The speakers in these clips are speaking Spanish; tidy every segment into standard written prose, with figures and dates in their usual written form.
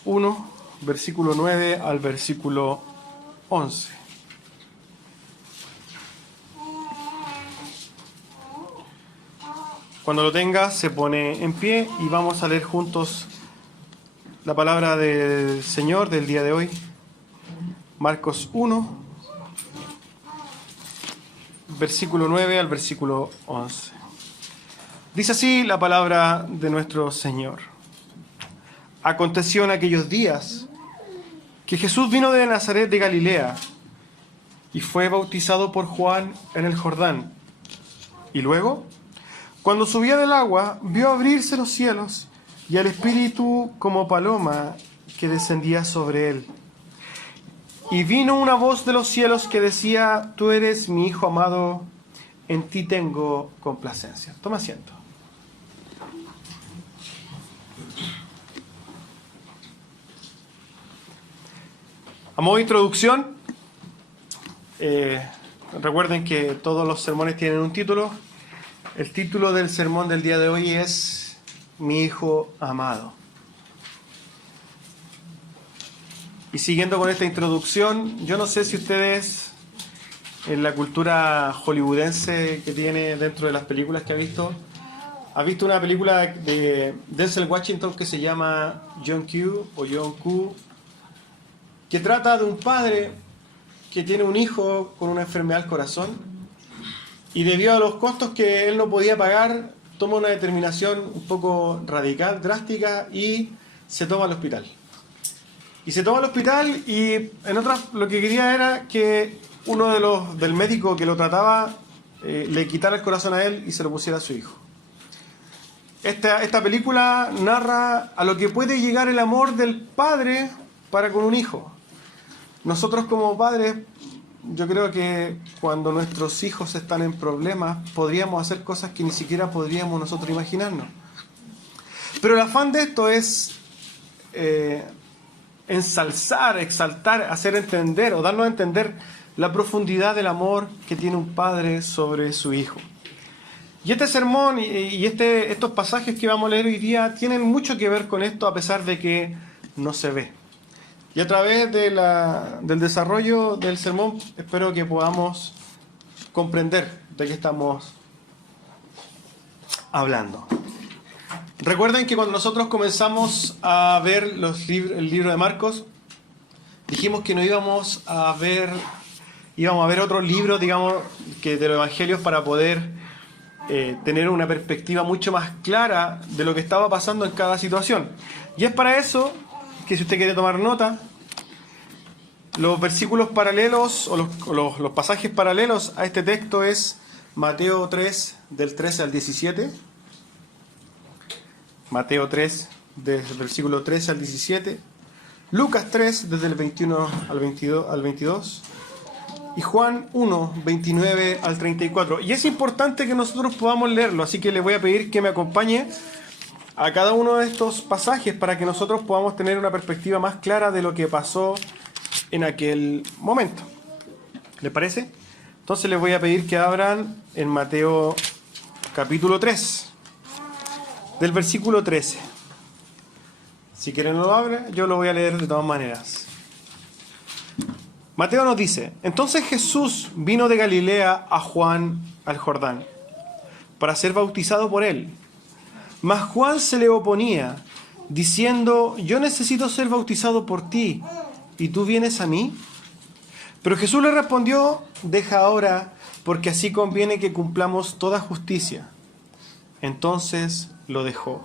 Marcos 1, versículo 9 al versículo 11. Cuando lo tenga, se pone en pie y vamos a leer juntos la palabra del Señor del día de hoy. Marcos 1, versículo 9 al versículo 11. Dice así la palabra de nuestro Señor. Aconteció en aquellos días que Jesús vino de Nazaret de Galilea y fue bautizado por Juan en el Jordán. Y luego, cuando subía del agua, vio abrirse los cielos y al Espíritu como paloma que descendía sobre él. Y vino una voz de los cielos que decía: Tú eres mi Hijo amado, en ti tengo complacencia. Toma asiento. A modo de introducción, recuerden que todos los sermones tienen un título. El título del sermón del día de hoy es Mi Hijo Amado. Y siguiendo con esta introducción, yo no sé si ustedes, en la cultura hollywoodense que tiene dentro de las películas que ha visto una película de Denzel Washington que se llama John Q, que trata de un padre que tiene un hijo con una enfermedad al corazón y debido a los costos que él no podía pagar, toma una determinación un poco radical, drástica, y se toma al hospital. Y se toma al hospital y en otras lo que quería era que uno del médico que lo trataba le quitara el corazón a él y se lo pusiera a su hijo. Esta película narra a lo que puede llegar el amor del padre para con un hijo. Nosotros como padres, yo creo que cuando nuestros hijos están en problemas, podríamos hacer cosas que ni siquiera podríamos nosotros imaginarnos. Pero el afán de esto es ensalzar, exaltar, hacer entender o darnos a entender la profundidad del amor que tiene un padre sobre su hijo. Y este sermón y estos pasajes que vamos a leer hoy día tienen mucho que ver con esto, a pesar de que no se ve. Y a través del desarrollo del sermón espero que podamos comprender de qué estamos hablando. Recuerden que cuando nosotros comenzamos a ver el libro de Marcos, dijimos que no íbamos a ver otros libros, digamos, que de los evangelios para poder tener una perspectiva mucho más clara de lo que estaba pasando en cada situación. Y es para eso que, si usted quiere tomar nota, los versículos paralelos o los pasajes paralelos a este texto es Mateo 3, del 13 al 17. Mateo 3, del versículo 13 al 17. Lucas 3, desde el 21 al 22. Y Juan 1, 29 al 34. Y es importante que nosotros podamos leerlo, así que le voy a pedir que me acompañe a cada uno de estos pasajes para que nosotros podamos tener una perspectiva más clara de lo que pasó en aquel momento. ¿Les parece? Entonces les voy a pedir que abran en Mateo capítulo 3, del versículo 13. Si quieren no lo abren, yo lo voy a leer de todas maneras. Mateo nos dice: Entonces Jesús vino de Galilea a Juan al Jordán para ser bautizado por él. Mas Juan se le oponía, diciendo: Yo necesito ser bautizado por ti, ¿y tú vienes a mí? Pero Jesús le respondió: Deja ahora, porque así conviene que cumplamos toda justicia. Entonces lo dejó.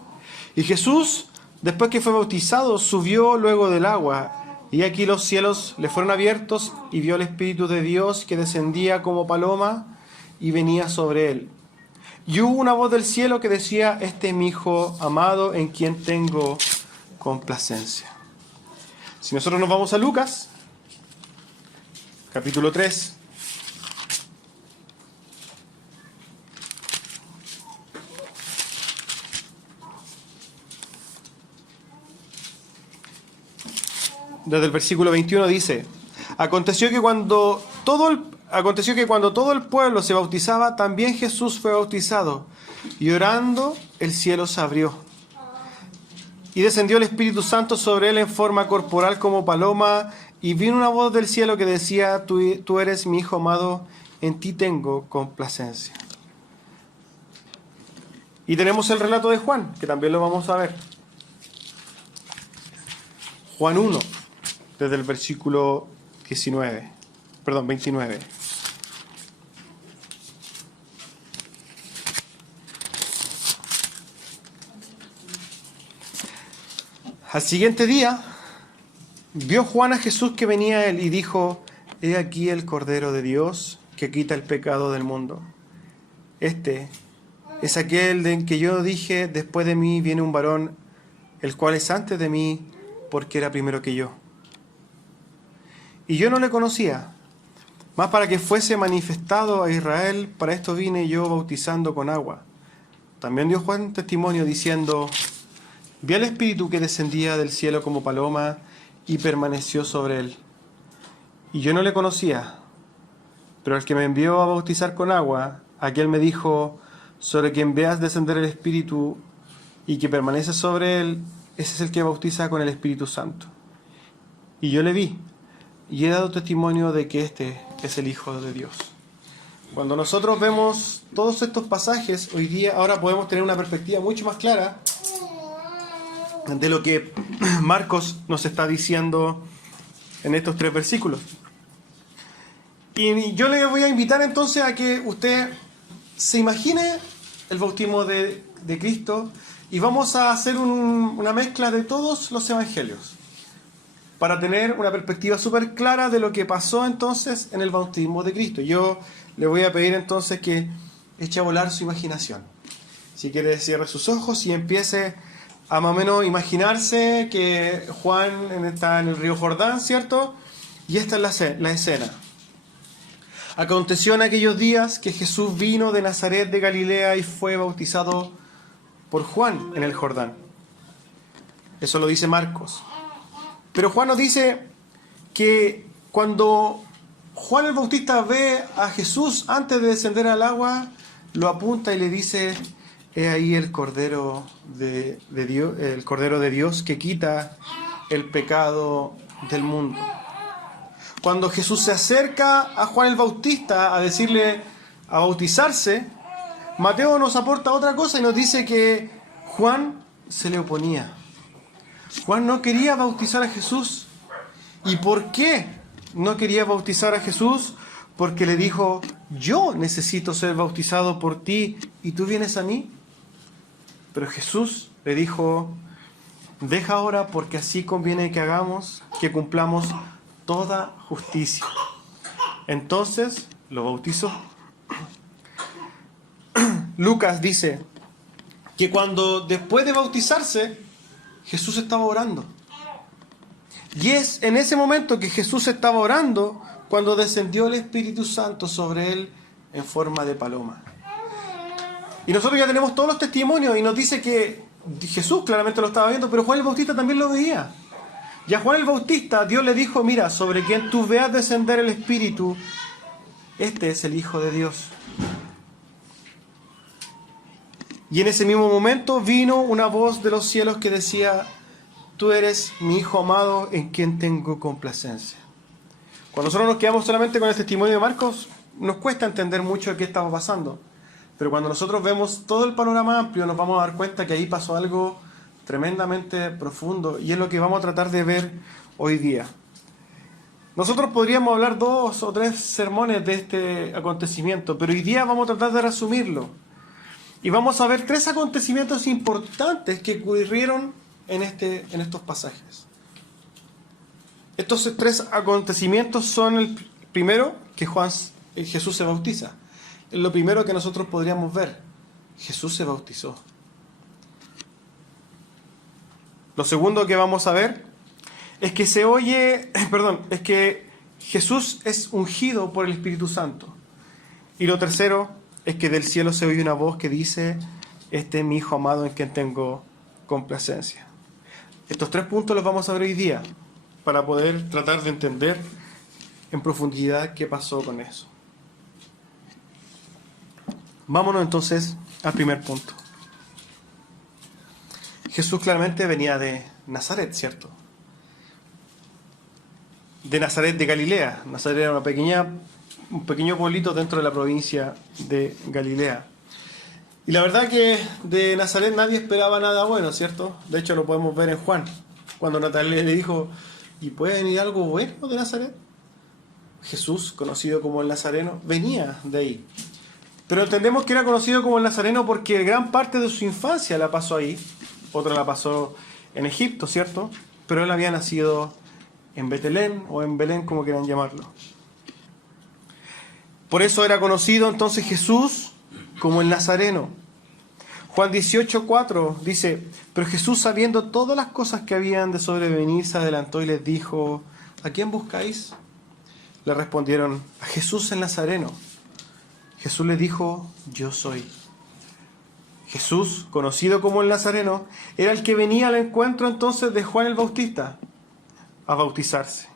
Y Jesús, después que fue bautizado, subió luego del agua. Y aquí los cielos le fueron abiertos y vio el Espíritu de Dios que descendía como paloma y venía sobre él. Y hubo una voz del cielo que decía: Este es mi Hijo amado, en quien tengo complacencia. Si nosotros nos vamos a Lucas, capítulo 3. Desde el versículo 21 dice: Aconteció que cuando todo el pueblo se bautizaba, también Jesús fue bautizado. Y orando, el cielo se abrió. Y descendió el Espíritu Santo sobre él en forma corporal como paloma, y vino una voz del cielo que decía, tú eres mi Hijo amado, en ti tengo complacencia. Y tenemos el relato de Juan, que también lo vamos a ver. Juan 1, desde el versículo 29. Al siguiente día, vio Juan a Jesús que venía a él y dijo, he aquí el Cordero de Dios que quita el pecado del mundo. Este es aquel de que yo dije, después de mí viene un varón, el cual es antes de mí, porque era primero que yo. Y yo no le conocía, mas para que fuese manifestado a Israel, para esto vine yo bautizando con agua. También dio Juan testimonio diciendo, vi al Espíritu que descendía del cielo como paloma y permaneció sobre él. Y yo no le conocía, pero el que me envió a bautizar con agua, aquel me dijo, sobre quien veas descender el Espíritu y que permanece sobre él, ese es el que bautiza con el Espíritu Santo. Y yo le vi, y he dado testimonio de que este es el Hijo de Dios. Cuando nosotros vemos todos estos pasajes, ahora podemos tener una perspectiva mucho más clara de lo que Marcos nos está diciendo en estos 3 versículos. Y yo le voy a invitar entonces a que usted se imagine el bautismo de Cristo y vamos a hacer una mezcla de todos los evangelios para tener una perspectiva súper clara de lo que pasó entonces en el bautismo de Cristo. Yo le voy a pedir entonces que eche a volar su imaginación. Si quiere, cierre sus ojos y empiece a más o menos imaginarse que Juan está en el río Jordán, ¿cierto? Y esta es la escena. Aconteció en aquellos días que Jesús vino de Nazaret de Galilea y fue bautizado por Juan en el Jordán. Eso lo dice Marcos. Pero Juan nos dice que cuando Juan el Bautista ve a Jesús antes de descender al agua, lo apunta y le dice, he ahí el Cordero de Dios, el Cordero de Dios que quita el pecado del mundo. Cuando Jesús se acerca a Juan el Bautista a decirle a bautizarse, Mateo nos aporta otra cosa y nos dice que Juan se le oponía. Juan no quería bautizar a Jesús. ¿Y por qué no quería bautizar a Jesús? Porque le dijo, yo necesito ser bautizado por ti y tú vienes a mí. Pero Jesús le dijo, deja ahora porque así conviene que hagamos, que cumplamos toda justicia. Entonces lo bautizó. Lucas dice que cuando después de bautizarse, Jesús estaba orando. Y es en ese momento que Jesús estaba orando cuando descendió el Espíritu Santo sobre él en forma de paloma. Y nosotros ya tenemos todos los testimonios y nos dice que Jesús claramente lo estaba viendo, pero Juan el Bautista también lo veía. Y a Juan el Bautista Dios le dijo, mira, sobre quien tú veas descender el Espíritu, este es el Hijo de Dios. Y en ese mismo momento vino una voz de los cielos que decía, tú eres mi Hijo amado en quien tengo complacencia. Cuando nosotros nos quedamos solamente con el testimonio de Marcos, nos cuesta entender mucho de qué estaba pasando. Pero cuando nosotros vemos todo el panorama amplio, nos vamos a dar cuenta que ahí pasó algo tremendamente profundo y es lo que vamos a tratar de ver hoy día. Nosotros podríamos hablar 2 o 3 sermones de este acontecimiento, pero hoy día vamos a tratar de resumirlo. Y vamos a ver 3 acontecimientos importantes que ocurrieron en estos pasajes. Estos 3 acontecimientos son el primero, que Jesús se bautiza. Es lo primero que nosotros podríamos ver. Jesús se bautizó. Lo segundo que vamos a ver es que es que Jesús es ungido por el Espíritu Santo. Y lo tercero es que del cielo se oye una voz que dice, este es mi Hijo amado en quien tengo complacencia. Estos 3 puntos los vamos a ver hoy día para poder tratar de entender en profundidad qué pasó con eso. Vámonos entonces al primer punto. Jesús claramente venía de Nazaret, ¿cierto? De Nazaret de Galilea. Nazaret era un pequeño pueblito dentro de la provincia de Galilea. Y la verdad que de Nazaret nadie esperaba nada bueno, ¿cierto? De hecho lo podemos ver en Juan, cuando Natanael le dijo, ¿y puede venir algo bueno de Nazaret? Jesús, conocido como el Nazareno, venía de ahí. Pero entendemos que era conocido como el Nazareno porque gran parte de su infancia la pasó ahí. Otra la pasó en Egipto, ¿cierto? Pero él había nacido en Betlén o en Belén, como quieran llamarlo. Por eso era conocido entonces Jesús como el Nazareno. Juan 18:4 dice, pero Jesús, sabiendo todas las cosas que habían de sobrevenir, se adelantó y les dijo, ¿a quién buscáis? Le respondieron, a Jesús el Nazareno. Jesús les dijo, yo soy. Jesús, conocido como el Nazareno, era el que venía al encuentro entonces de Juan el Bautista a bautizarse.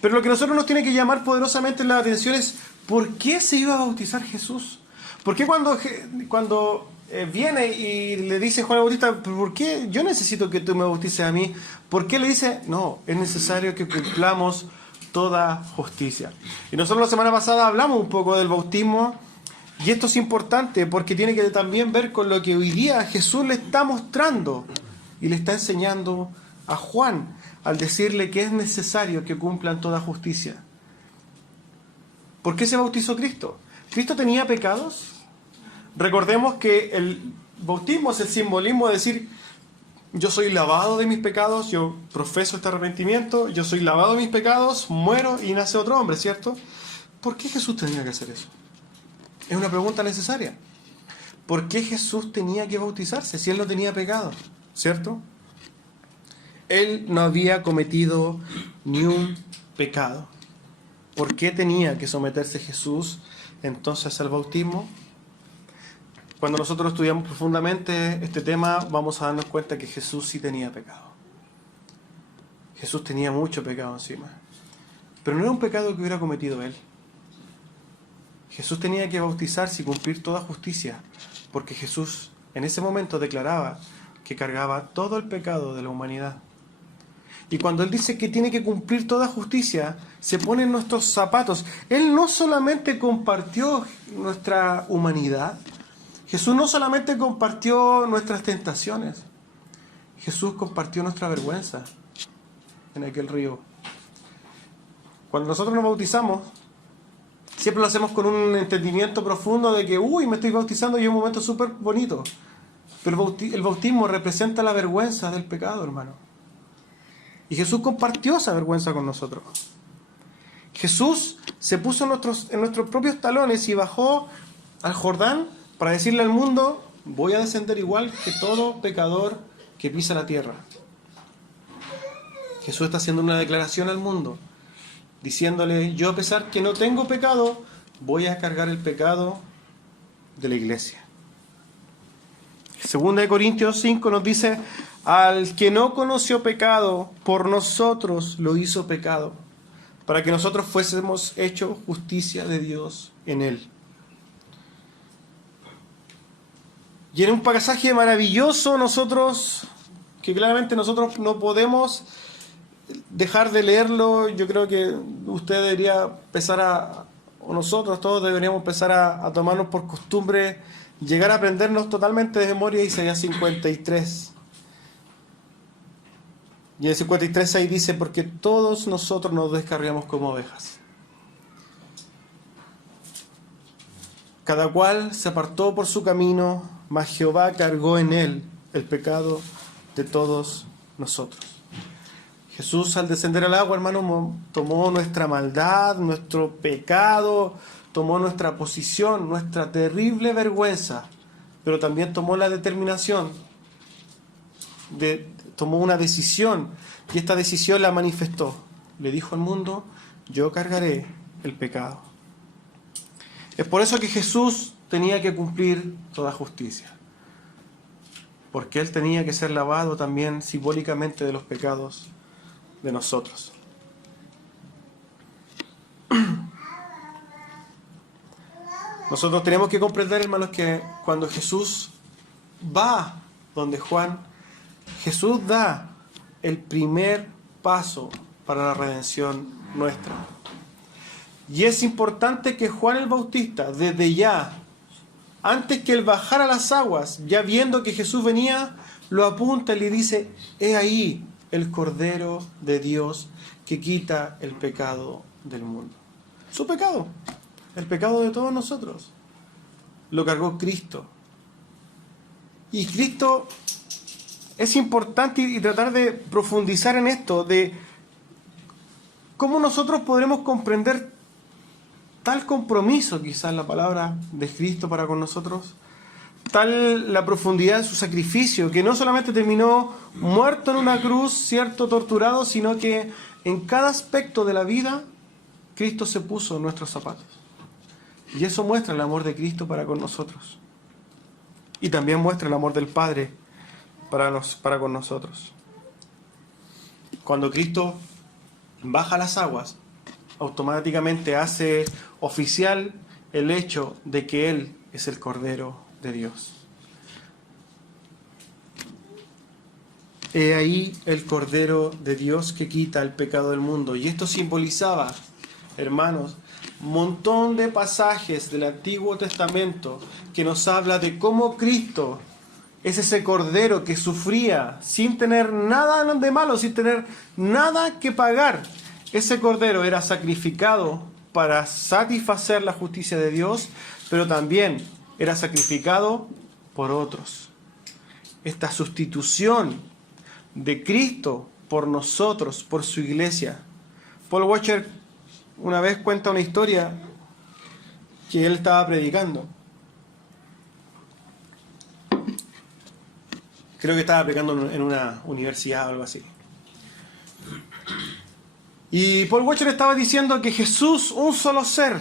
Pero lo que a nosotros nos tiene que llamar poderosamente la atención es, ¿por qué se iba a bautizar Jesús? ¿Por qué cuando viene y le dice Juan el Bautista, ¿por qué yo necesito que tú me bautices a mí? ¿Por qué le dice, no, es necesario que cumplamos toda justicia? Y nosotros la semana pasada hablamos un poco del bautismo, y esto es importante porque tiene que también ver con lo que hoy día Jesús le está mostrando y le está enseñando a Juan al decirle que es necesario que cumplan toda justicia. ¿Por qué se bautizó Cristo? ¿Cristo tenía pecados? Recordemos que el bautismo es el simbolismo de decir, yo soy lavado de mis pecados, yo profeso este arrepentimiento, yo soy lavado de mis pecados, muero y nace otro hombre, ¿cierto? ¿Por qué Jesús tenía que hacer eso? Es una pregunta necesaria. ¿Por qué Jesús tenía que bautizarse si él no tenía pecado? ¿Cierto? Él no había cometido ni un pecado. ¿Por qué tenía que someterse Jesús entonces al bautismo? Cuando nosotros estudiamos profundamente este tema, vamos a darnos cuenta que Jesús sí tenía pecado. Jesús tenía mucho pecado encima. Pero no era un pecado que hubiera cometido él. Jesús tenía que bautizarse y cumplir toda justicia, porque Jesús en ese momento declaraba que cargaba todo el pecado de la humanidad. Y cuando Él dice que tiene que cumplir toda justicia, se pone en nuestros zapatos. Él no solamente compartió nuestra humanidad, Jesús no solamente compartió nuestras tentaciones, Jesús compartió nuestra vergüenza en aquel río. Cuando nosotros nos bautizamos, siempre lo hacemos con un entendimiento profundo de que, me estoy bautizando y es un momento súper bonito. Pero el bautismo representa la vergüenza del pecado, hermano. Y Jesús compartió esa vergüenza con nosotros. Jesús se puso en nuestros propios talones y bajó al Jordán para decirle al mundo, voy a descender igual que todo pecador que pisa la tierra. Jesús está haciendo una declaración al mundo, diciéndole, yo a pesar que no tengo pecado, voy a cargar el pecado de la iglesia. 2 Corintios 5 nos dice, al que no conoció pecado, por nosotros lo hizo pecado, para que nosotros fuésemos hechos justicia de Dios en él. Y en un pasaje maravilloso que claramente nosotros no podemos dejar de leerlo, yo creo que usted debería empezar o nosotros todos deberíamos empezar a tomarnos por costumbre, llegar a aprendernos totalmente de memoria Isaías 53. Y en el 53 ahí dice, porque todos nosotros nos descarriamos como ovejas. Cada cual se apartó por su camino, mas Jehová cargó en él el pecado de todos nosotros. Jesús al descender al agua, hermano, tomó nuestra maldad, nuestro pecado, tomó nuestra posición, nuestra terrible vergüenza, pero también tomó la determinación, tomó una decisión, y esta decisión la manifestó. Le dijo al mundo, yo cargaré el pecado. Es por eso que Jesús tenía que cumplir toda justicia, porque Él tenía que ser lavado también simbólicamente de los pecados de nosotros. Nosotros tenemos que comprender, hermanos, que cuando Jesús va donde Juan Jesús da el primer paso para la redención nuestra. Y es importante que Juan el Bautista, desde ya, antes que él bajara las aguas, ya viendo que Jesús venía, lo apunta y le dice: he ahí el Cordero de Dios que quita el pecado del mundo. Su pecado, el pecado de todos nosotros, lo cargó Cristo. Y Cristo, es importante y tratar de profundizar en esto, de cómo nosotros podremos comprender tal compromiso, quizás la palabra de Cristo para con nosotros, tal la profundidad de su sacrificio, que no solamente terminó muerto en una cruz, cierto, torturado, sino que en cada aspecto de la vida, Cristo se puso en nuestros zapatos. Y eso muestra el amor de Cristo para con nosotros. Y también muestra el amor del Padre para con nosotros. Cuando Cristo baja las aguas, automáticamente hace oficial el hecho de que Él es el Cordero de Dios. He ahí el Cordero de Dios que quita el pecado del mundo. Y esto simbolizaba, hermanos, un montón de pasajes del Antiguo Testamento que nos habla de cómo Cristo es ese Cordero que sufría sin tener nada de malo, sin tener nada que pagar. Ese Cordero era sacrificado para satisfacer la justicia de Dios, pero también era sacrificado por otros. Esta sustitución de Cristo por nosotros, por su iglesia. Paul Washer una vez cuenta una historia que él estaba predicando. Creo que estaba predicando en una universidad o algo así. Y Paul Washer estaba diciendo que Jesús, un solo ser,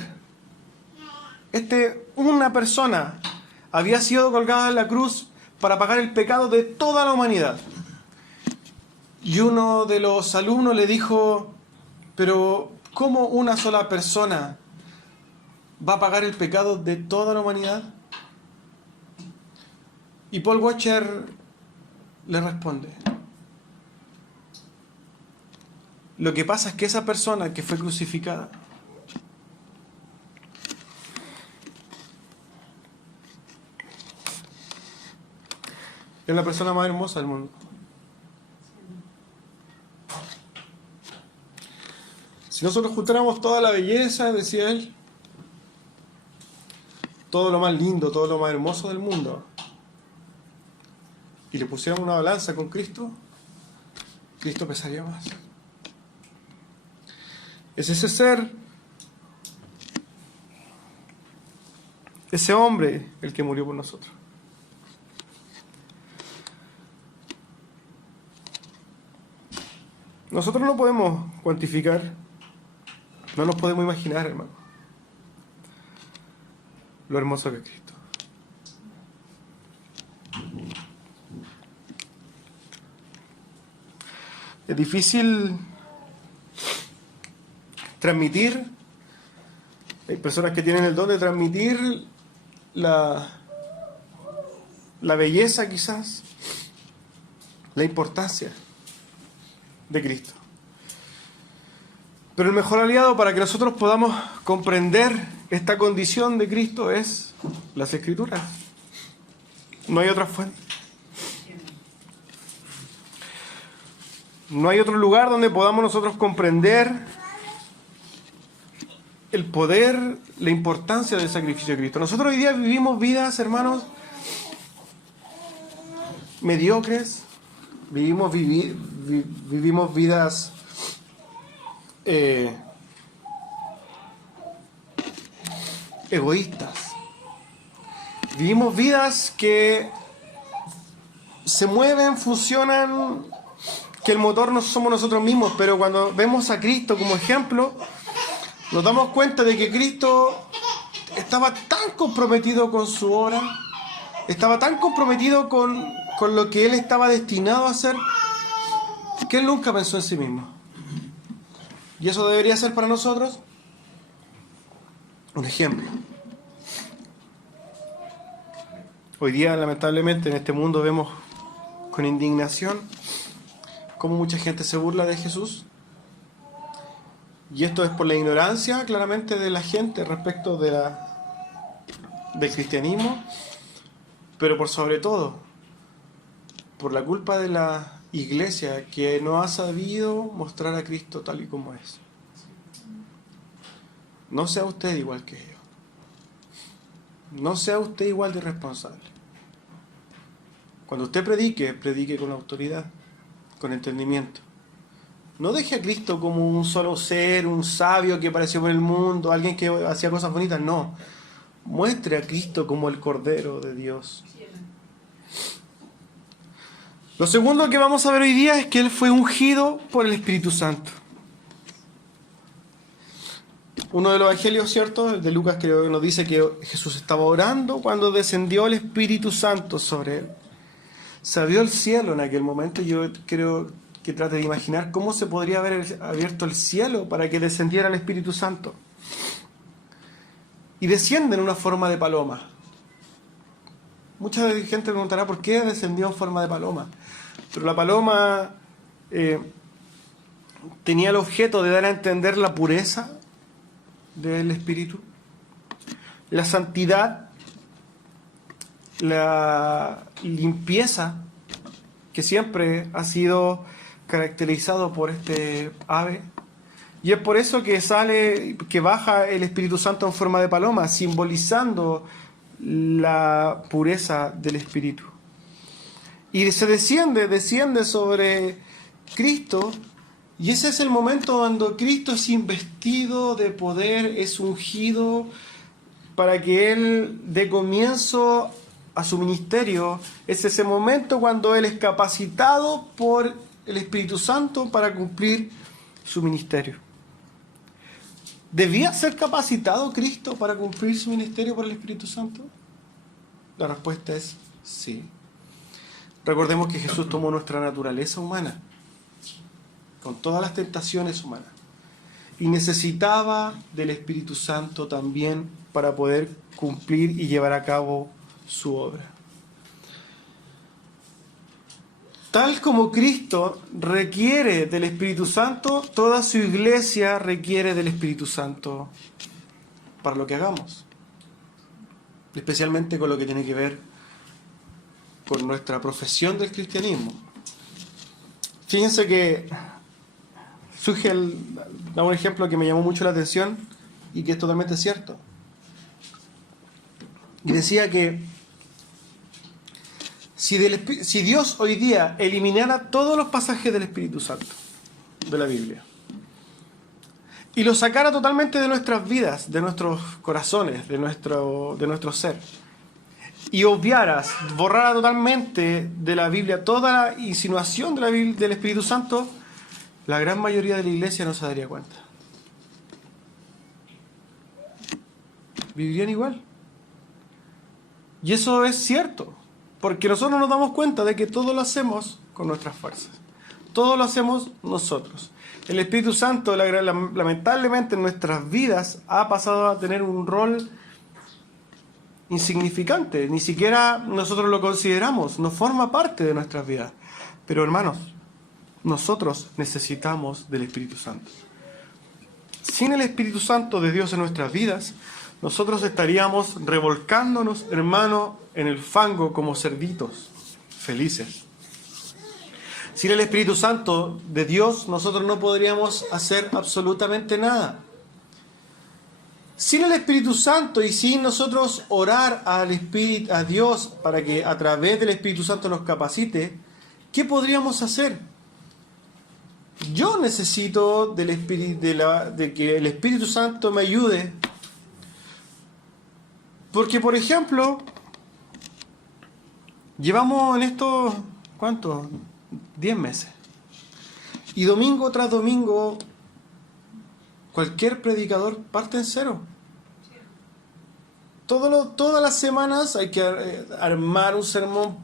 una persona, había sido colgada en la cruz para pagar el pecado de toda la humanidad. Y uno de los alumnos le dijo: pero ¿cómo una sola persona va a pagar el pecado de toda la humanidad? Y Paul Washer le responde: lo que pasa es que esa persona que fue crucificada es la persona más hermosa del mundo. Si nosotros juntáramos toda la belleza, decía él, todo lo más lindo, todo lo más hermoso del mundo, y le pusiéramos una balanza con Cristo, Cristo pesaría más. Es ese ser, ese hombre, el que murió por nosotros. Nosotros no podemos cuantificar, no nos podemos imaginar, hermano, lo hermoso que es Cristo. Es difícil transmitir, hay personas que tienen el don de transmitir la belleza, quizás, la importancia de Cristo. Pero el mejor aliado para que nosotros podamos comprender esta condición de Cristo es las Escrituras. No hay otra fuente. No hay otro lugar donde podamos nosotros comprender el poder, la importancia del sacrificio de Cristo. Nosotros hoy día vivimos vidas, hermanos, mediocres, vivimos vidas egoístas. Vivimos vidas que se mueven, funcionan, que el motor no somos nosotros mismos, pero cuando vemos a Cristo como ejemplo, nos damos cuenta de que Cristo estaba tan comprometido con su obra, estaba tan comprometido con lo que Él estaba destinado a hacer, que Él nunca pensó en sí mismo. Y eso debería ser para nosotros un ejemplo. Hoy día, lamentablemente, en este mundo vemos con indignación cómo mucha gente se burla de Jesús. Y esto es por la ignorancia, claramente, de la gente respecto del cristianismo, pero por sobre todo, por la culpa de la iglesia que no ha sabido mostrar a Cristo tal y como es. No sea usted igual que ellos. No sea usted igual de irresponsable. Cuando usted predique, predique con autoridad, con entendimiento. No deje a Cristo como un solo ser, un sabio que apareció por el mundo, alguien que hacía cosas bonitas. No. Muestre a Cristo como el Cordero de Dios. Lo segundo que vamos a ver hoy día es que Él fue ungido por el Espíritu Santo. Uno de los evangelios, ¿cierto? El de Lucas, creo que nos dice que Jesús estaba orando cuando descendió el Espíritu Santo sobre Él. Se abrió el cielo en aquel momento. Yo creo que trate de imaginar cómo se podría haber abierto el cielo para que descendiera el Espíritu Santo. Y desciende en una forma de paloma. Mucha gente preguntará por qué descendió en forma de paloma. Pero la paloma tenía el objeto de dar a entender la pureza del Espíritu, la santidad, la limpieza que siempre ha sido caracterizado por este ave. Y es por eso que baja el Espíritu Santo en forma de paloma, simbolizando la pureza del Espíritu. Y se desciende sobre Cristo, y ese es el momento cuando Cristo es investido de poder, es ungido para que Él dé comienzo a su ministerio. Es ese momento cuando Él es capacitado por el Espíritu Santo para cumplir su ministerio. ¿Debía ser capacitado Cristo para cumplir su ministerio por el Espíritu Santo? La respuesta es sí. Recordemos que Jesús tomó nuestra naturaleza humana, con todas las tentaciones humanas, y necesitaba del Espíritu Santo también para poder cumplir y llevar a cabo su obra. Tal como Cristo requiere del Espíritu Santo, toda su iglesia requiere del Espíritu Santo para lo que hagamos. Especialmente con lo que tiene que ver con nuestra profesión del cristianismo. Fíjense que da un ejemplo que me llamó mucho la atención y que es totalmente cierto. Y decía que si Dios hoy día eliminara todos los pasajes del Espíritu Santo de la Biblia y los sacara totalmente de nuestras vidas, de nuestros corazones, de nuestro ser, y borrara totalmente de la Biblia toda la insinuación de la Biblia, del Espíritu Santo, la gran mayoría de la iglesia no se daría cuenta. Vivirían igual. Y eso es cierto, porque nosotros nos damos cuenta de que todo lo hacemos con nuestras fuerzas. Todo lo hacemos nosotros. El Espíritu Santo, lamentablemente, en nuestras vidas ha pasado a tener un rol insignificante. Ni siquiera nosotros lo consideramos. No forma parte de nuestras vidas. Pero, hermanos, nosotros necesitamos del Espíritu Santo. Sin el Espíritu Santo de Dios en nuestras vidas, nosotros estaríamos revolcándonos, hermano, en el fango como cerditos felices. Sin el Espíritu Santo de Dios, nosotros no podríamos hacer absolutamente nada. Sin el Espíritu Santo y sin nosotros orar a Dios para que a través del Espíritu Santo nos capacite, ¿qué podríamos hacer? Yo necesito de que el Espíritu Santo me ayude. Porque, por ejemplo, llevamos en estos, ¿cuántos? 10 meses. Y domingo tras domingo, cualquier predicador parte en cero. Todas las semanas hay que armar un sermón,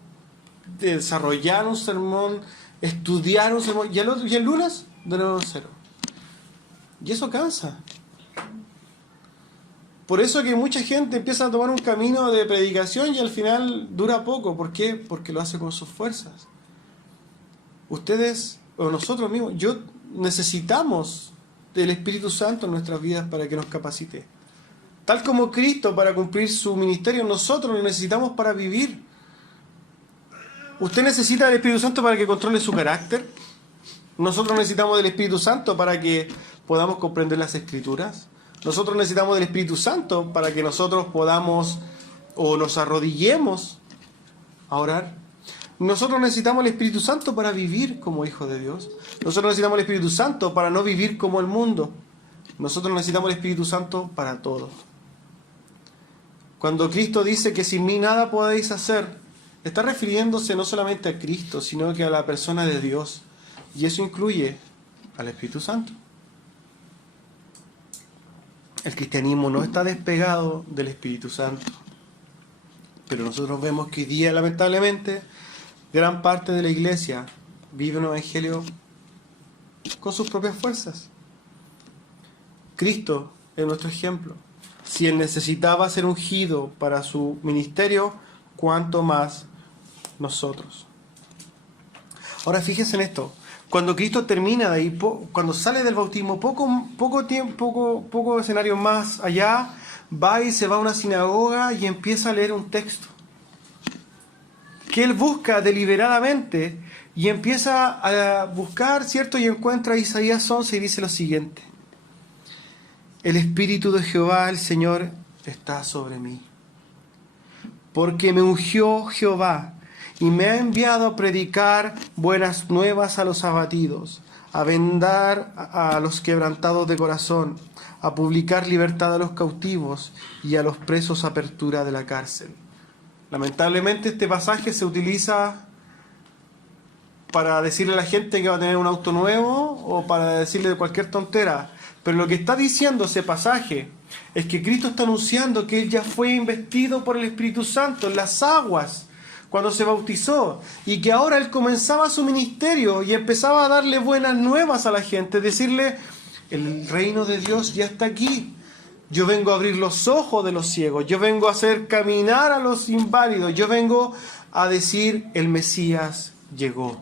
desarrollar un sermón, estudiar un sermón, y el lunes de nuevo cero. Y eso cansa. Por eso que mucha gente empieza a tomar un camino de predicación y al final dura poco. ¿Por qué? Porque lo hace con sus fuerzas. ustedes o nosotros mismos, necesitamos del Espíritu Santo en nuestras vidas para que nos capacite. Tal como Cristo para cumplir su ministerio, nosotros lo necesitamos para vivir. Usted necesita del Espíritu Santo para que controle su carácter. Nosotros necesitamos del Espíritu Santo para que podamos comprender las Escrituras. Nosotros necesitamos del Espíritu Santo para que nosotros podamos o nos arrodillemos a orar. Nosotros necesitamos el Espíritu Santo para vivir como hijos de Dios. Nosotros necesitamos el Espíritu Santo para no vivir como el mundo. Nosotros necesitamos el Espíritu Santo para todo. Cuando Cristo dice que sin mí nada podéis hacer, está refiriéndose no solamente a Cristo, sino que a la persona de Dios. Y eso incluye al Espíritu Santo. El cristianismo no está despegado del Espíritu Santo. Pero nosotros vemos que hoy día, lamentablemente, gran parte de la iglesia vive un evangelio con sus propias fuerzas. Cristo es nuestro ejemplo. Si Él necesitaba ser ungido para su ministerio, ¿cuánto más nosotros? Ahora fíjense en esto. Cuando Cristo termina de ahí, cuando sale del bautismo, poco escenario más allá, va y se va a una sinagoga y empieza a leer un texto que Él busca deliberadamente y empieza a buscar, ¿cierto? Y encuentra Isaías 11 y dice lo siguiente: el Espíritu de Jehová, el Señor, está sobre mí, porque me ungió Jehová y me ha enviado a predicar buenas nuevas a los abatidos, a vendar a los quebrantados de corazón, a publicar libertad a los cautivos y a los presos apertura de la cárcel. Lamentablemente este pasaje se utiliza para decirle a la gente que va a tener un auto nuevo o para decirle cualquier tontera. Pero lo que está diciendo ese pasaje es que Cristo está anunciando que Él ya fue investido por el Espíritu Santo en las aguas cuando se bautizó, y que ahora Él comenzaba su ministerio y empezaba a darle buenas nuevas a la gente, decirle: el reino de Dios ya está aquí. Yo vengo a abrir los ojos de los ciegos, yo vengo a hacer caminar a los inválidos, yo vengo a decir: el Mesías llegó.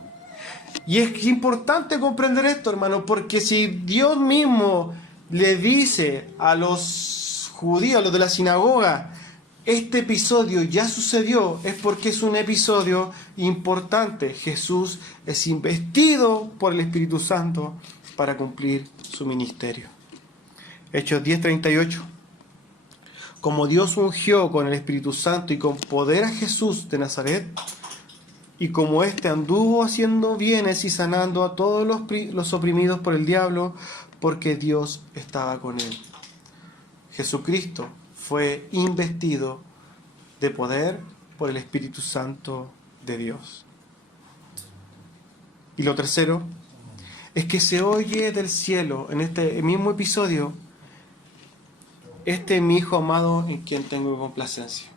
Y es importante comprender esto, hermano, porque si Dios mismo le dice a los judíos, a los de la sinagoga, este episodio ya sucedió, es porque es un episodio importante. Jesús es investido por el Espíritu Santo para cumplir su ministerio. Hechos 10:38. Como Dios ungió con el Espíritu Santo y con poder a Jesús de Nazaret, y como éste anduvo haciendo bienes y sanando a todos los oprimidos por el diablo, porque Dios estaba con él. Jesucristo fue investido de poder por el Espíritu Santo de Dios. Y lo tercero es que se oye del cielo, en este mismo episodio: este es mi Hijo amado en quien tengo complacencia.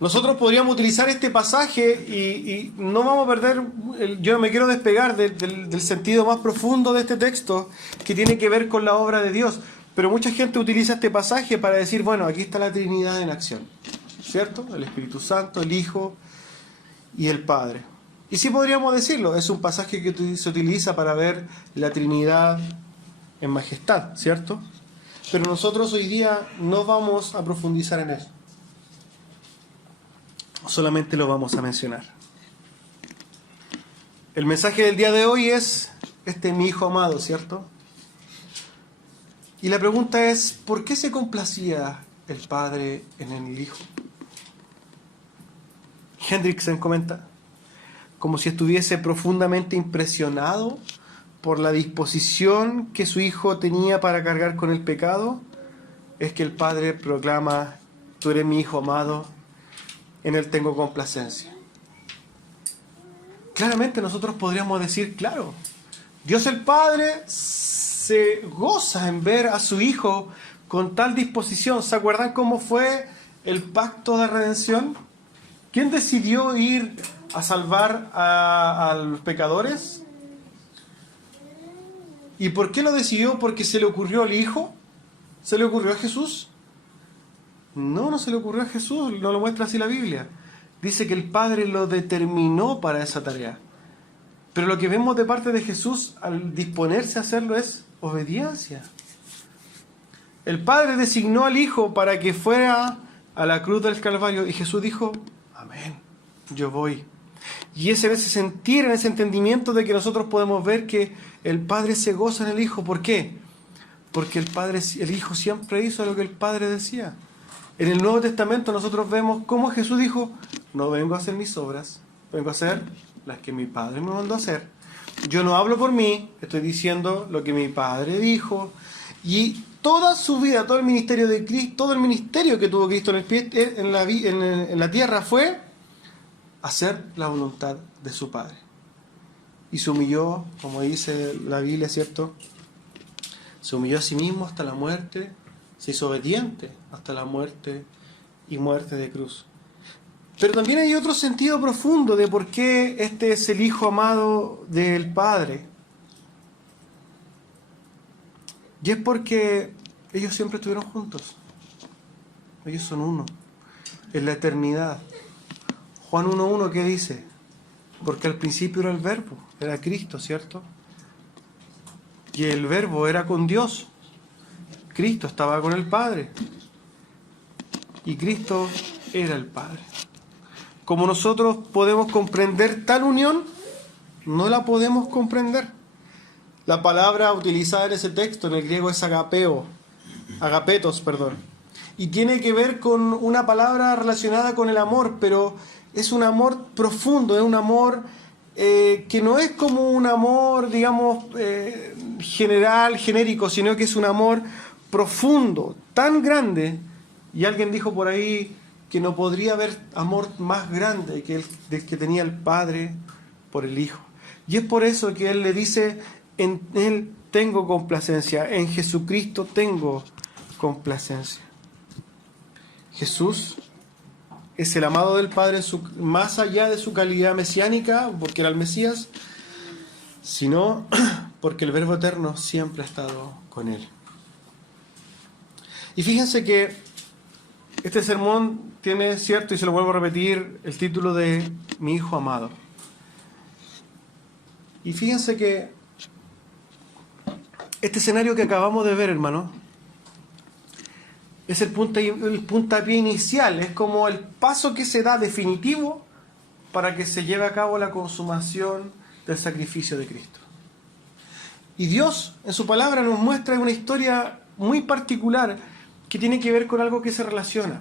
Nosotros podríamos utilizar este pasaje y no vamos a perder, yo no me quiero despegar del sentido más profundo de este texto, que tiene que ver con la obra de Dios. Pero mucha gente utiliza este pasaje para decir: bueno, aquí está la Trinidad en acción, ¿cierto? El Espíritu Santo, el Hijo y el Padre. Y sí podríamos decirlo, es un pasaje que se utiliza para ver la Trinidad en majestad, ¿cierto? Pero nosotros hoy día no vamos a profundizar en eso. Solamente lo vamos a mencionar. El mensaje del día de hoy es: este es mi Hijo amado, ¿cierto? Y la pregunta es: ¿por qué se complacía el Padre en el Hijo? Hendrickson comenta: como si estuviese profundamente impresionado por la disposición que su Hijo tenía para cargar con el pecado, es que el Padre proclama: tú eres mi Hijo amado, en Él tengo complacencia. Claramente nosotros podríamos decir: claro, Dios el Padre se goza en ver a su Hijo con tal disposición. ¿Se acuerdan cómo fue el pacto de redención? ¿Quién decidió ir a salvar a los pecadores? ¿Y por qué lo decidió? ¿Porque se le ocurrió al Hijo? ¿Se le ocurrió a Jesús? No se le ocurrió a Jesús, no lo muestra así la Biblia. dice que el Padre lo determinó para esa tarea. Pero lo que vemos de parte de Jesús al disponerse a hacerlo es obediencia. El Padre designó al Hijo para que fuera a la cruz del Calvario y Jesús dijo, amén, yo voy. Y es en ese sentir, en ese entendimiento de que nosotros podemos ver que el Padre se goza en el Hijo. ¿Por qué? Porque el Hijo siempre hizo lo que el Padre decía. En el Nuevo Testamento nosotros vemos cómo Jesús dijo, no vengo a hacer mis obras, vengo a hacer las que mi Padre me mandó a hacer. Yo no hablo por mí, estoy diciendo lo que mi Padre dijo. Y toda su vida, todo el ministerio de Cristo, todo el ministerio que tuvo Cristo en la tierra fue hacer la voluntad de su Padre. Y se humilló, como dice la Biblia, ¿cierto? Se humilló a sí mismo hasta la muerte, se hizo obediente hasta la muerte y muerte de cruz. Pero también hay otro sentido profundo de por qué este es el Hijo amado del Padre. Y es porque ellos siempre estuvieron juntos. Ellos son uno. En la eternidad. Juan 1:1, ¿qué dice? Porque al principio era el Verbo, era Cristo, ¿cierto? Y el Verbo era con Dios. Cristo estaba con el Padre. Y Cristo era el Padre. Como nosotros podemos comprender tal unión, no la podemos comprender. La palabra utilizada en ese texto en el griego es agapetos, y tiene que ver con una palabra relacionada con el amor, pero es un amor profundo, es un amor que no es como un amor, digamos, general, genérico, sino que es un amor profundo, tan grande, y alguien dijo por ahí que no podría haber amor más grande que el que tenía el Padre por el Hijo. Y es por eso que Él le dice, en Él tengo complacencia, en Jesucristo tengo complacencia. Jesús es el amado del Padre más allá de su calidad mesiánica, porque era el Mesías, sino porque el Verbo eterno siempre ha estado con Él. Y fíjense que este sermón tiene, cierto, y se lo vuelvo a repetir, el título de Mi Hijo Amado. Y fíjense que este escenario que acabamos de ver, hermano, es el puntapié inicial, es como el paso que se da definitivo para que se lleve a cabo la consumación del sacrificio de Cristo. Y Dios, en su palabra, nos muestra una historia muy particular que tiene que ver con algo que se relaciona.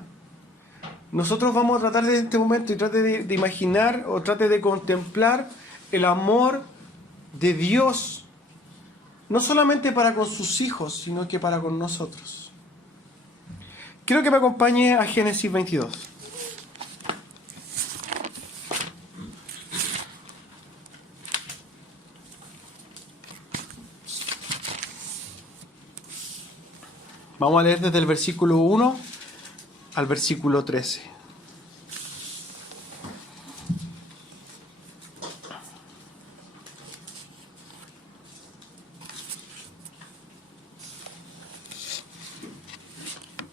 Nosotros vamos a tratar de este momento y trate de imaginar o trate de contemplar el amor de Dios, no solamente para con sus hijos, sino que para con nosotros. Quiero que me acompañe a Génesis 22. Vamos a leer desde el versículo 1 al versículo 13.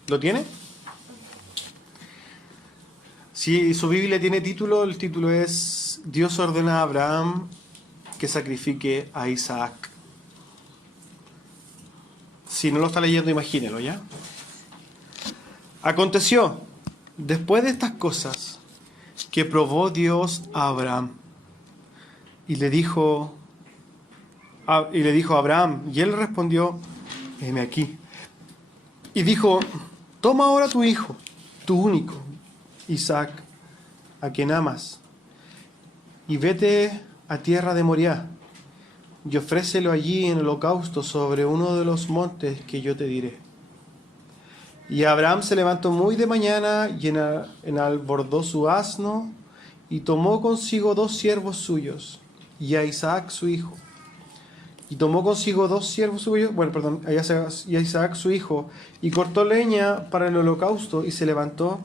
¿Lo tiene? Si su Biblia tiene título, el título es Dios ordena a Abraham que sacrifique a Isaac. Si no lo está leyendo, imagínelo, ¿ya? Aconteció, después de estas cosas, que probó Dios a Abraham y le dijo a Abraham, y él respondió, heme aquí. Y dijo, toma ahora tu hijo, tu único, Isaac, a quien amas, y vete a tierra de Moriah, y ofrécelo allí en holocausto sobre uno de los montes que yo te diré. Y Abraham se levantó muy de mañana y enalbordó su asno, y tomó consigo 2 siervos suyos, y a Isaac su hijo. Y tomó consigo 2 siervos suyos, y a Isaac su hijo, y cortó leña para el holocausto, y se levantó,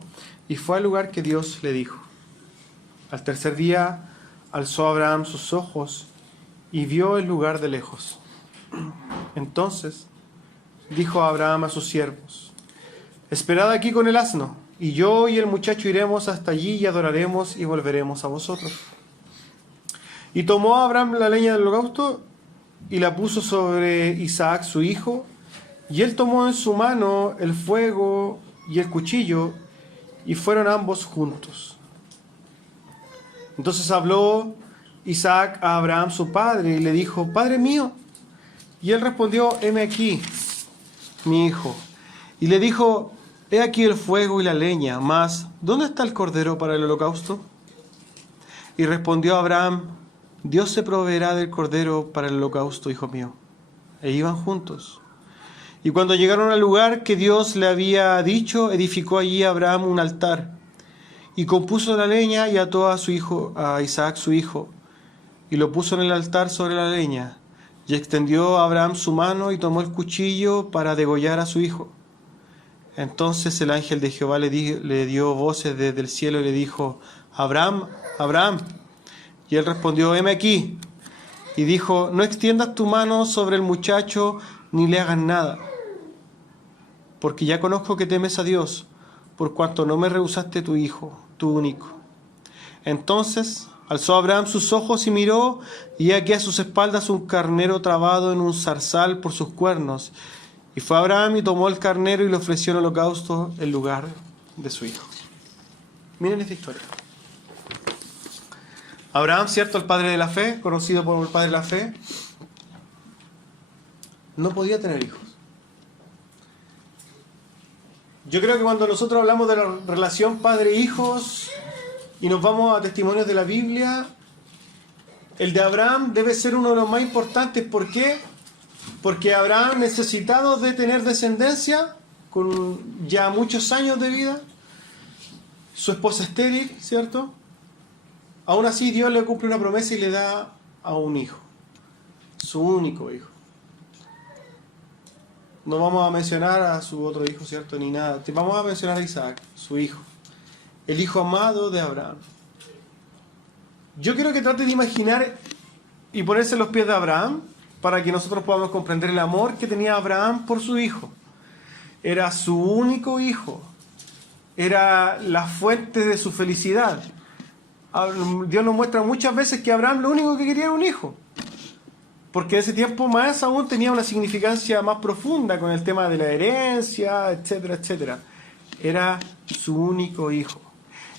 y fue al lugar que Dios le dijo. Al tercer día alzó Abraham sus ojos, y vio el lugar de lejos. Entonces dijo Abraham a sus siervos, esperad aquí con el asno, y yo y el muchacho iremos hasta allí y adoraremos y volveremos a vosotros. Y tomó Abraham la leña del holocausto y la puso sobre Isaac su hijo, y él tomó en su mano el fuego y el cuchillo, y fueron ambos juntos. Entonces habló Isaac a Abraham su padre y le dijo: Padre mío. Y él respondió: Heme aquí, mi hijo. Y le dijo: He aquí el fuego y la leña, mas ¿dónde está el cordero para el holocausto? Y respondió Abraham: Dios se proveerá del cordero para el holocausto, hijo mío. E iban juntos. Y cuando llegaron al lugar que Dios le había dicho, edificó allí Abraham un altar, y compuso la leña y ató a su hijo, a Isaac su hijo, y lo puso en el altar sobre la leña. Y extendió Abraham su mano y tomó el cuchillo para degollar a su hijo. Entonces el ángel de Jehová le dio voces desde el cielo y le dijo: Abraham, Abraham. Y él respondió: Heme aquí. Y dijo: No extiendas tu mano sobre el muchacho ni le hagas nada, porque ya conozco que temes a Dios, por cuanto no me rehusaste tu hijo, tu único. Entonces alzó Abraham sus ojos y miró, y aquí a sus espaldas un carnero trabado en un zarzal por sus cuernos. Y fue Abraham y tomó el carnero y le ofreció en holocausto en lugar de su hijo. Miren esta historia. Abraham, cierto, el padre de la fe, conocido como el padre de la fe, no podía tener hijos. Yo creo que cuando nosotros hablamos de la relación padre-hijos y nos vamos a testimonios de la Biblia, el de Abraham debe ser uno de los más importantes. ¿Por qué? Porque Abraham, necesitado de tener descendencia, con ya muchos años de vida, su esposa estéril, ¿cierto? Aún así Dios le cumple una promesa y le da a un hijo, su único hijo. No vamos a mencionar a su otro hijo, ¿cierto? Ni nada. Vamos a mencionar a Isaac, su hijo, el hijo amado de Abraham. Yo quiero que trate de imaginar y ponerse en los pies de Abraham para que nosotros podamos comprender el amor que tenía Abraham por su hijo. Era su único hijo. Era la fuente de su felicidad. Dios nos muestra muchas veces que Abraham lo único que quería era un hijo. Porque en ese tiempo más aún tenía una significancia más profunda con el tema de la herencia, etcétera, etcétera. Era su único hijo.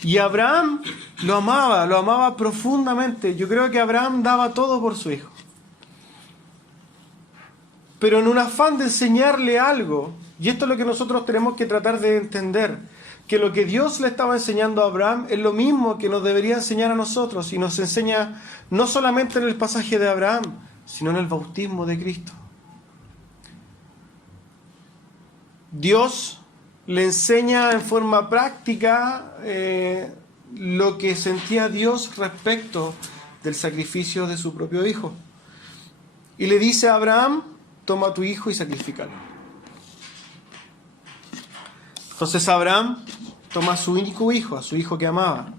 Y Abraham lo amaba profundamente. Yo creo que Abraham daba todo por su hijo. Pero en un afán de enseñarle algo, y esto es lo que nosotros tenemos que tratar de entender, que lo que Dios le estaba enseñando a Abraham es lo mismo que nos debería enseñar a nosotros, y nos enseña no solamente en el pasaje de Abraham, sino en el bautismo de Cristo. Dios le enseña en forma práctica lo que sentía Dios respecto del sacrificio de su propio hijo. Y le dice a Abraham: toma a tu hijo y sacrifícalo. Entonces Abraham toma a su único hijo, a su hijo que amaba.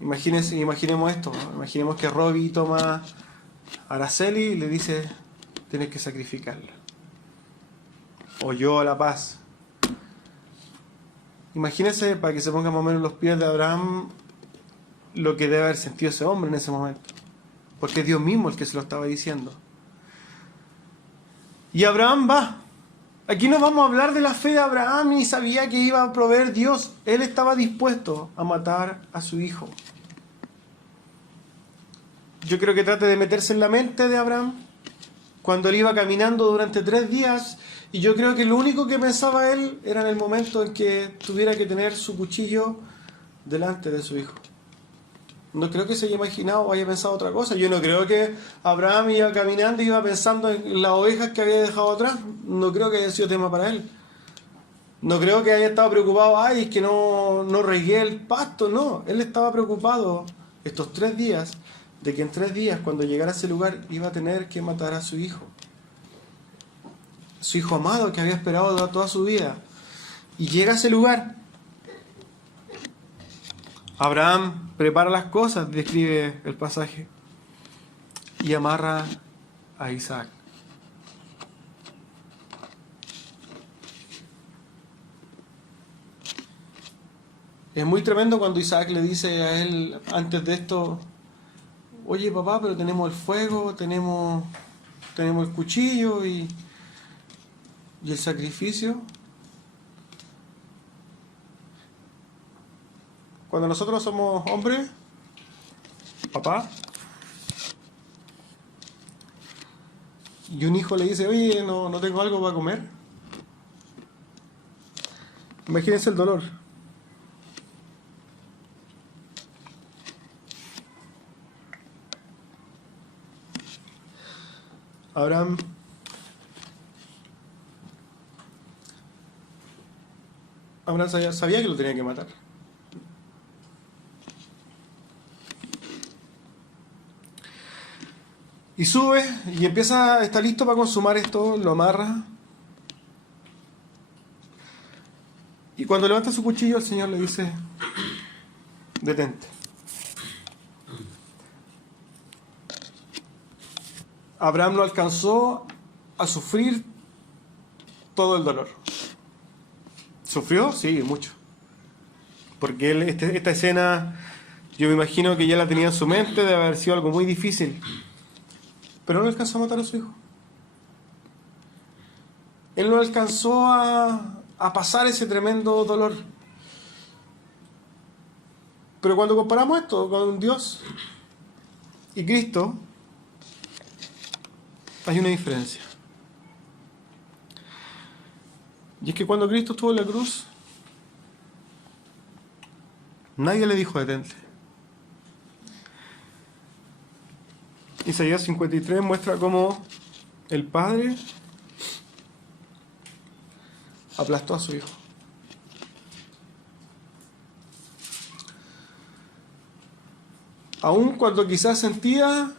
Imaginemos esto, ¿no? Imaginemos que Robbie toma a Araceli y le dice: tienes que sacrificarla. O yo a La Paz. Imagínense, para que se pongan más o menos los pies de Abraham, lo que debe haber sentido ese hombre en ese momento. Porque es Dios mismo el que se lo estaba diciendo. Y Abraham va. Aquí no vamos a hablar de la fe de Abraham, ni sabía que iba a proveer Dios. Él estaba dispuesto a matar a su hijo. Yo creo que trate de meterse en la mente de Abraham cuando él iba caminando durante 3 días, y yo creo que lo único que pensaba él era en el momento en que tuviera que tener su cuchillo delante de su hijo. No creo que se haya imaginado o haya pensado otra cosa. Yo no creo que Abraham iba caminando y iba pensando en las ovejas que había dejado atrás. No creo que haya sido tema para él. No creo que haya estado preocupado: ay, es que no regué el pasto. No, él estaba preocupado estos 3 días de que en 3 días, cuando llegara a ese lugar, iba a tener que matar a su hijo. Su hijo amado que había esperado toda su vida. Y llega a ese lugar. Abraham prepara las cosas, describe el pasaje, y amarra a Isaac. Es muy tremendo cuando Isaac le dice a él, antes de esto, oye papá, pero tenemos el fuego, tenemos el cuchillo y el sacrificio. Cuando nosotros somos hombres, papá, y un hijo le dice, oye, no tengo algo para comer. Imagínense el dolor. Abraham sabía que lo tenía que matar. Y sube y está listo para consumar esto, lo amarra. Y cuando levanta su cuchillo, el Señor le dice, detente. Abraham no alcanzó a sufrir todo el dolor. ¿Sufrió? Sí, mucho. Porque él, esta escena, yo me imagino que ya la tenía en su mente, de haber sido algo muy difícil. Pero no alcanzó a matar a su hijo. Él no alcanzó a pasar ese tremendo dolor. Pero cuando comparamos esto con Dios y Cristo, hay una diferencia. Y es que cuando Cristo estuvo en la cruz, nadie le dijo detente. Isaías 53 muestra cómo el Padre aplastó a su Hijo. Aun cuando quizás sentía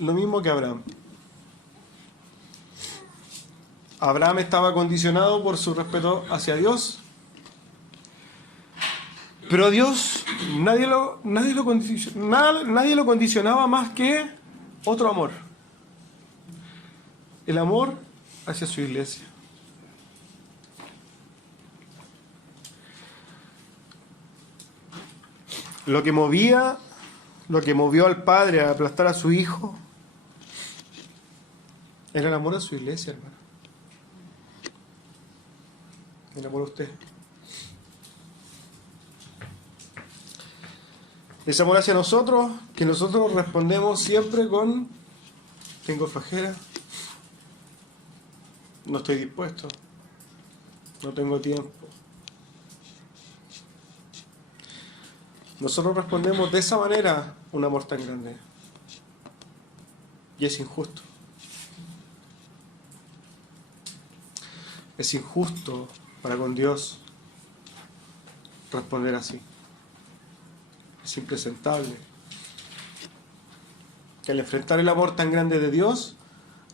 lo mismo que Abraham. Abraham estaba condicionado por su respeto hacia Dios, pero a Dios nadie lo condicionaba más que otro amor. El amor hacia su iglesia. Lo que movió al Padre a aplastar a su Hijo era el amor a su iglesia, hermano. El amor a usted. Ese amor hacia nosotros, que nosotros respondemos siempre con: tengo flojera, no estoy dispuesto, no tengo tiempo. Nosotros respondemos de esa manera a un amor tan grande. Y es injusto. Es injusto para con Dios responder así. Es impresentable que al enfrentar el amor tan grande de Dios,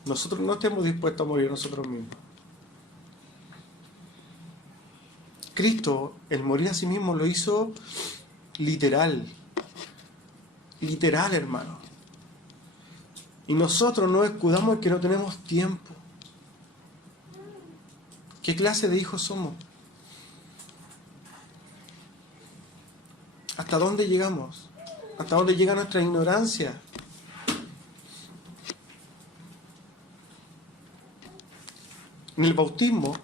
nosotros no estemos dispuestos a morir nosotros mismos. Cristo, el morir a sí mismo, lo hizo literal, hermano. Y nosotros nos escudamos en que no tenemos tiempo. ¿Qué clase de hijos somos? ¿Hasta dónde llegamos? ¿Hasta dónde llega nuestra ignorancia? En el bautismo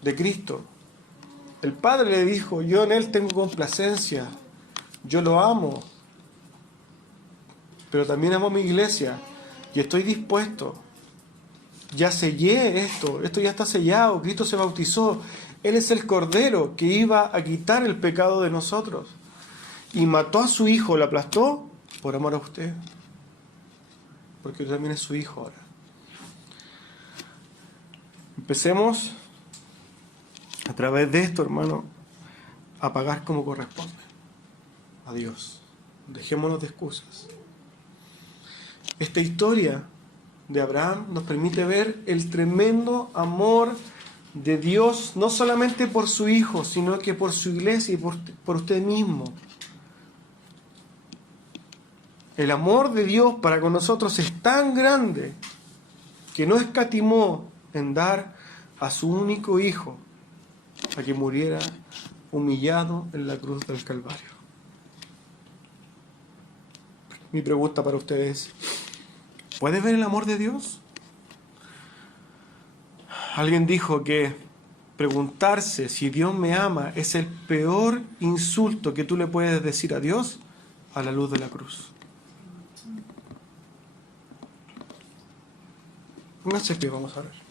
de Cristo, el Padre le dijo: yo en Él tengo complacencia, yo lo amo, pero también amo a mi iglesia y estoy dispuesto. Ya sellé esto ya está sellado, Cristo se bautizó, Él es el Cordero que iba a quitar el pecado de nosotros. Y mató a su Hijo, lo aplastó por amor a usted, porque usted también es su Hijo ahora. Empecemos a través de esto, hermano, a pagar como corresponde a Dios. Dejémonos de excusas. Esta historia de Abraham nos permite ver el tremendo amor de Dios, no solamente por su Hijo, sino que por su iglesia y por usted mismo. El amor de Dios para con nosotros es tan grande que no escatimó en dar a su único Hijo a que muriera humillado en la cruz del Calvario. Mi pregunta para ustedes: ¿puedes ver el amor de Dios? Alguien dijo que preguntarse si Dios me ama es el peor insulto que tú le puedes decir a Dios a la luz de la cruz. Pónganse de pie, vamos a ver.